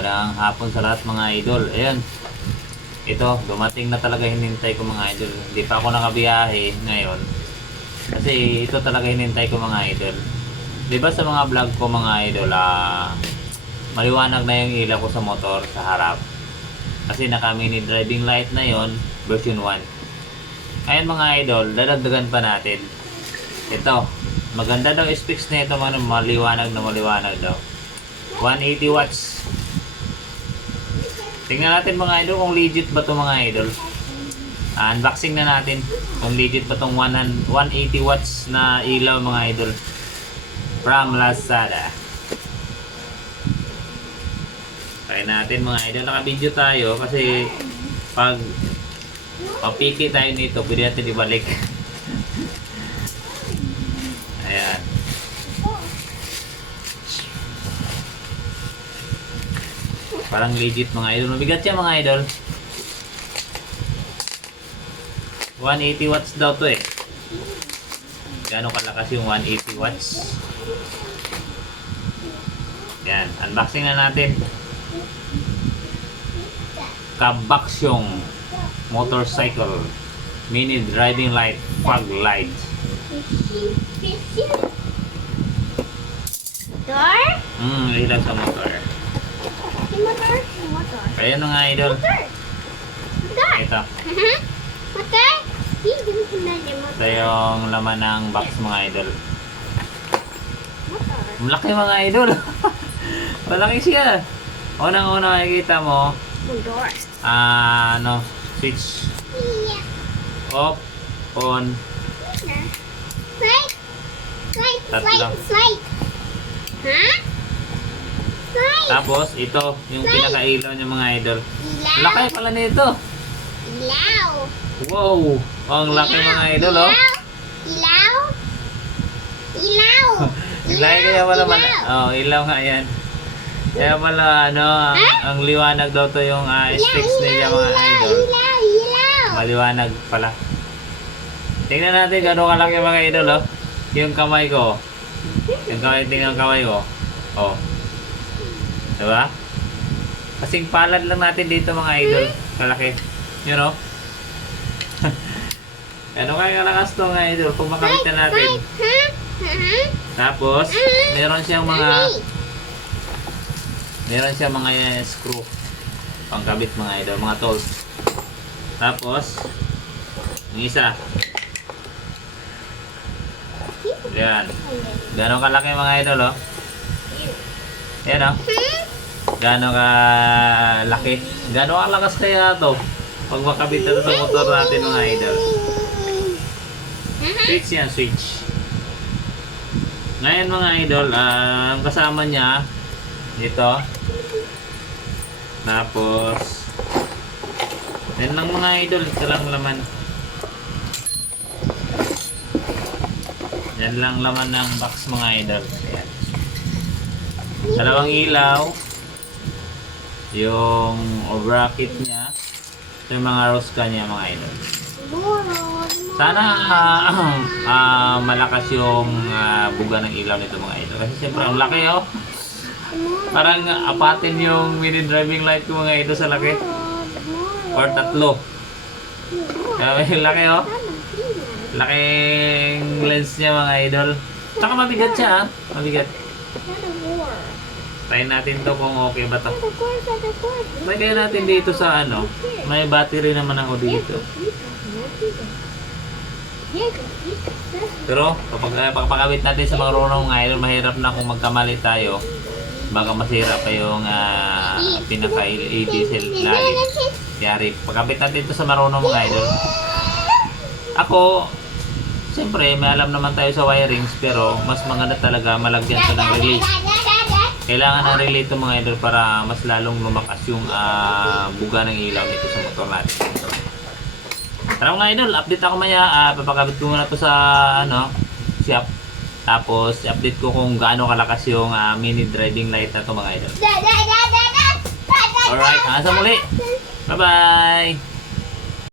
Magandang hapon sa lahat mga idol. Ayan. Ito, dumating na talaga hinintay ko mga idol. Hindi pa ako nakabiyahe ngayon. Kasi ito talaga hinintay ko mga idol. 'Di ba sa mga vlog ko mga idol, maliwanag na yung ilaw ko sa motor sa harap. Kasi naka mini driving light na yon, version 1. Ayan mga idol, dadagdagan pa natin. Ito, maganda daw specs na ito, maliwanag daw. 180 watts. Tingnan natin mga idol kung legit ba ito mga idol. Unboxing na natin kung legit ba itong 180 watts na ilaw mga idol from Lazada. Try natin mga idol. Naka-video tayo kasi pag mapiki tayo nito, pwede natin ibalik. Ayan. Parang legit mga idol. Mabigat siya mga idol. 180 watts daw to eh. Gaano kalakas yung 180 watts? Yan. Unboxing na natin. Kabaksyong motorcycle mini driving light fog light. Motor? Ilaw sa motor. Motor? Ayan mga idol. Motor? Ito. Motor? Ito yung laman ng box mga idol. Motor? Malaki mga idol. Malaki siya. Unang-una makikita mo, Motor? switch off, on, Slide? Slide? Tatlo. Slide? Huh? Slide? tapos ito yung pinakailaw niya mga idol. Ilaw? Laki pala nito. Ilaw? Wow, ang laki mga idol oh. Ilaw? Ilaw? Laki kaya pala ilaw nga yan. Kaya pala ang liwanag daw to yung specs nila mga idol. Ilaw? Maliwanag pala. Tingnan natin gano'ng kalaki mga idol oh. Yung kamay ko. Tingnan ang kamay ko. Oh. Diba? Kasing palad lang natin dito mga idol. Kalaki. You know? Ano kaya kalakas to mga idol kung makabitan natin. Tapos, meron siyang mga screw. Pangkabit mga idol. Mga tools. Tapos, yung isa. Yan. Gano'ng kalaki mga idol oh. Yan oh. Gano'ng kalaki. Gano'ng kalakas kaya to pag makabit na sa motor natin mga idol. Switch yan, switch. Ngayon mga idol, ang kasama niya ito. Tapos yan lang mga idol, ito lang laman. Yan lang laman ng box mga idol. Ayan. Dalawang ilaw. Yung bracket niya. Ito yung mga rosca niya mga idol. Sana malakas yung buga ng ilaw nito mga idol. Kasi siyempre ang laki oh. Parang apatin yung mini driving light ko mga idol sa laki. Or tatlo. Kaya may laki oh. Laking lens niya mga idol. Tsaka mabigat siya mabigat. Try natin to kung okay ba to. Try kaya natin dito sa may battery naman ako dito. Pero kapag pagpakabit natin sa mga runong mga idol, mahirap na kung magkamali tayo. Baka masira pa yung pinaka-LED cell lalit. Yari, pagkabit natin ito sa marunong mga idol. Ako, siyempre may alam naman tayo sa wirings, pero mas maganda talaga malagyan ito ng relay. Kailangan ng relay ito mga idol para mas lalong lumakas yung buga ng ilaw nito sa motor natin. Tara mga idol, update ako maya. Papakabit ko muna ito sa shop. Tapos update ko kung gaano kalakas yung mini driving light na ito mga idol. Alright, hanggang sa muli. Bye bye!